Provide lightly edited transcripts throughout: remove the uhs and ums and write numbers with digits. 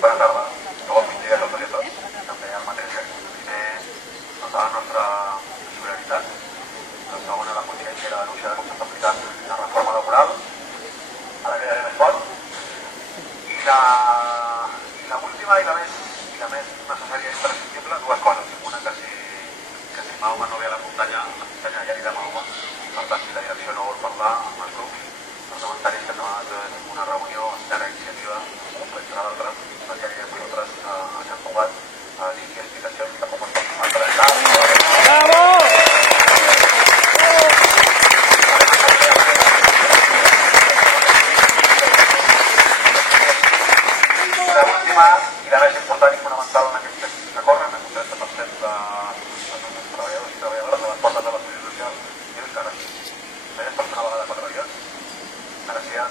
Bona tarda. Bon dia a totes i a tots. També el mateix que primer, tota la nostra solidaritat. La segona, la consciència i la denúncia de com s'està aplicant la reforma laboral a la vida de més fort. I l'última i la més necessària i imprescindible, dues coses. Una, que si Mahoma no ve a la muntanya ja anirà Mahoma. Per tant, si la direcció no vol parlar amb els grups parlamentaris que han demanat una reunió de la iniciativa, entre d'altres, doncs ja anirem nosaltres a Sant Cugat a dir explicacions de com es pot presentar. Bravo! L'última i la més important i fonamental en aquest temps que corren, amb un 30% dels treballadors i treballadores de les portes de la Seguretat Social, dius que gràcies. Gràcies per una vegada 4 dies, gràcies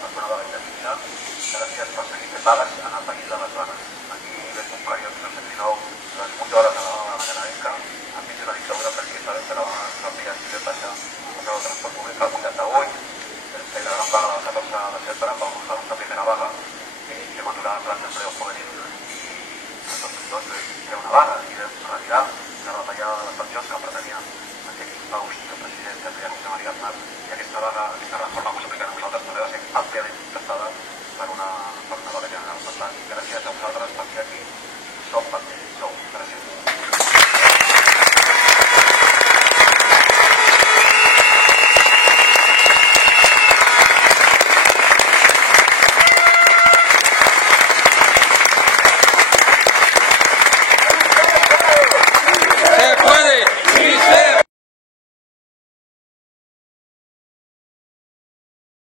per una vegada indemnitza, gràcies per seguir fent vagues en el país de les vagues. Aquí vam complir el 1979 les 8 hores a la vaga de la canadenca, enmig d'una dictadura franquista que la Travia de Baixa, el transport públic al 88, la gran vaga del 14 de setembre, per mostrar una primera vaga que va aturar el plan d'empleo juvenil i el 2012 era una vaga i vam retirar la retallada de les pensions que pretenia aquell Faust, el president que feia José María Aznar, i aquesta vaga, aquesta reforma